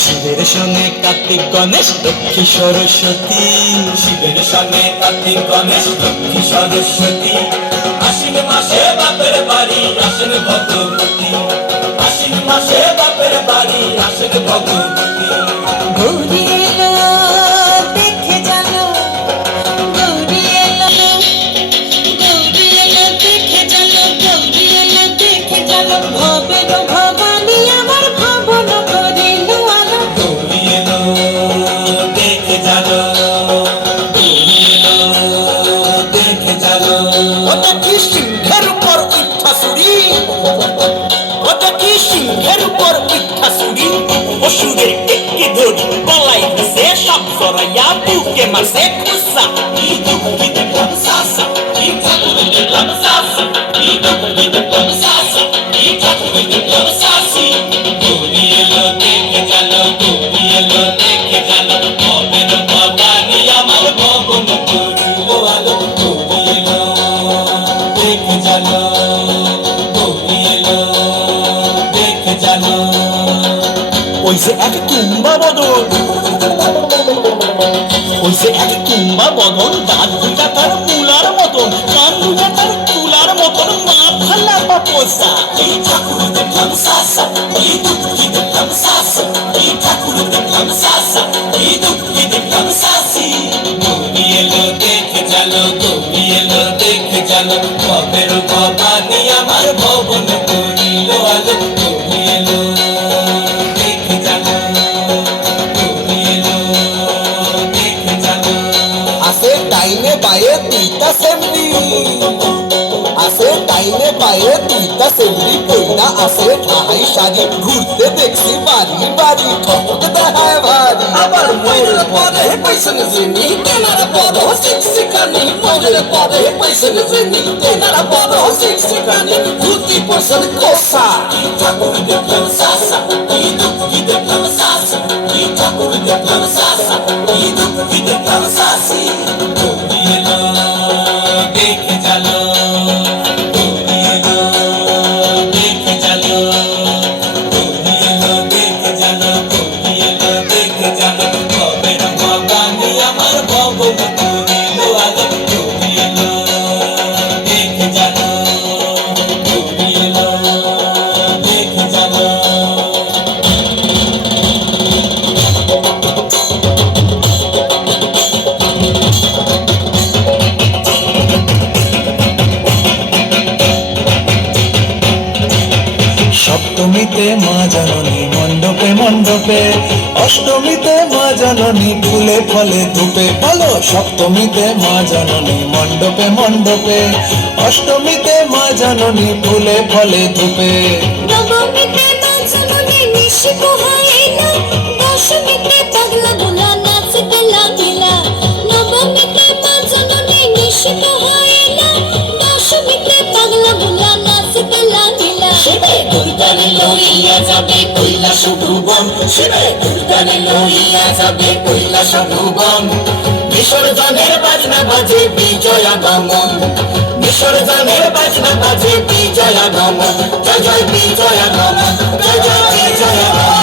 শিবের সঙ্গে কার্তিক গণেশ লক্ষ্মী সরস্বতী, শিবের সঙ্গে কার্তিক গণেশ লক্ষ্মী সরস্বতী। আশ্বিন মাসে বাপের বাড়ি আসেন ভগবতী, আশ্বিন মাসে বাপের বাড়ি আসেন ভগবতী। গৌরী এলো দেখে জানো, গৌরী এলো, গৌরী এলো দেখে জানো, গৌরী এলো দেখে জানো। ভবের ভবানী আমার ভবন করিল আলো। গৌরী এলো দেখে জানো, গৌরী এলো দেখে জানো। ওটা কি সিংহের উপর উচ্ছ্বাসুরি, ওটা কি সিংহের উপর উচ্ছ্বাসুরি। অসুরের টেক্কি ধরি গলায় দিছে সব সরাইয়া বুকে মারছে খুসা। কি দুঃখ কি দেখলাম সাসা, কি ঠাকুর দেখলাম সাসা, কি দুঃখ কি দেখলাম সাসা, কি ঠাকুর দেখলাম সাসি। গৌরী এলো দেখে জানো, গৌরী এলো দেখে জানো। ভবের ভবানী আমার ভবন করিল আলো। গৌরী এলো দেখে জানো, গৌরী এলো দেখে জানো। ওই যে এক তুম্বা বদন, ওই যে এক তুম্বা বদন, দাঁত দুটা তার মুলার মতন, কান দুটা তার তুলার মতন, মাথা লাপা পোষা। কি ঠাকুর দেখলাম সাসা, কি দুঃখ কি দেখলাম সাসা, কি ঠাকুর দেখলাম সাসা, কি দুঃখ কি দেখলাম সাসি। গৌরী এলো দেখে জানো, গৌরী এলো দেখে জানো। ভবের ভবানী আমার ভবন করিল আলো। গৌরী এলো দেখে জানো, গৌরী এলো দেখে জানো। আছে ডাইনে বায়ে দুইটা সেমরি, আছে ডাইনে বায়ে দুইটা সেমরি, কইনা আছে ঠাই শাড়ি, ঘুরতে দেখছি বাড়ি বাড়ি, ঠক দেখায় ভারী। আবার ময়ূর পরে পয়সন জিনি, তেনারা বড় শিক্ষিকানি। ময়ূর পরে পয়সন জিনি, তেনারা বড় শিক্ষিকানি। ধুতি পয়সন কোসা, কি ঠাকুর দেখলাম সাসা, কি দুঃখ কি দেখলাম সাসা, কি ঠাকুর দেখলাম সাসা, কি দুঃখ কি দেখলাম সাসি। গৌরী এলো দেখে জানো, গৌরী এলো দেখে জানো, গৌরী এলো দেখে জানো, গৌরী এলো দেখে জানো। ভবের ভবানী আমার ভবন করিল আলো। গৌরী এলো দেখে জানো, গৌরী এলো দেখে জানো। সপ্তমীতে মা জননী মণ্ডপে মণ্ডপে, অষ্টমীতে মা জননী ফুলে ফলে ধূপে। বলো সপ্তমীতে মা জননী মণ্ডপে মণ্ডপে, অষ্টমীতে মা জননী ফুলে ফলে ধূপে। নবমীতে মা জননী নিশি পোহাইলা, দশমীতে পাগলা ভোলা নাচতে লাগিলা। নবমীতে মা জননী নিশি পোহাইলা, দশমীতে পাগলা ভোলা নাচতে লাগিলা। শিবে দুর্গানে লইয়া যাবে কৈলাস ভুবন, শিবে দুর্গানে লইয়া যাবে কৈলাস ভুবন। বিসর্জনের বাজনা বাজে বিজয়াগমন, বিসর্জনের বাজনা বাজে বিজয়াগমন। জয় জয় বিজয়াগমন, জয় জয় বিজয়াগমন।